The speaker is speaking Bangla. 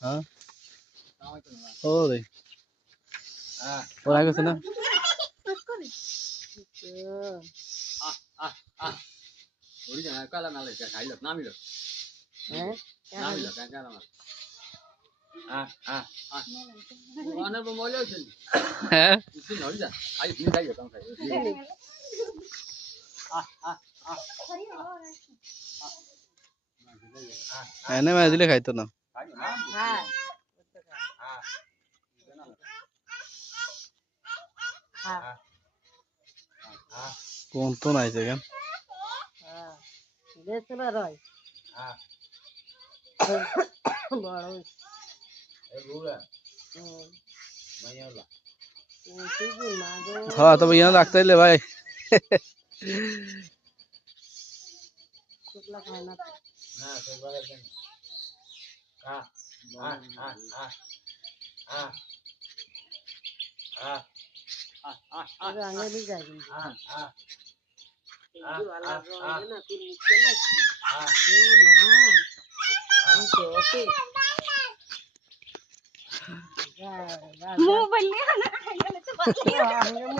হ্যাঁ ও রে ওরা গেছে না ওই যে কালা নালে খাইল নামিল হ্যাঁ নামিল কালা নাল ওখানে মজা হচ্ছে হ্যাঁ কিছু নড়ি যা আই দিন খাইও কাম খাই এনে মাছ দিলে খাইতো না হ্যাঁ কোন তো নাই কেন হ্যাঁ দেখতে রয় বড় হ্যাঁ তবে ইয়ান রাখতে হইলে ভাই শুকলা খায় না আঙেলি যায় কিন্তু वाला रोए ना फिर नीचे ना ओ मां मुंह बल्ले ना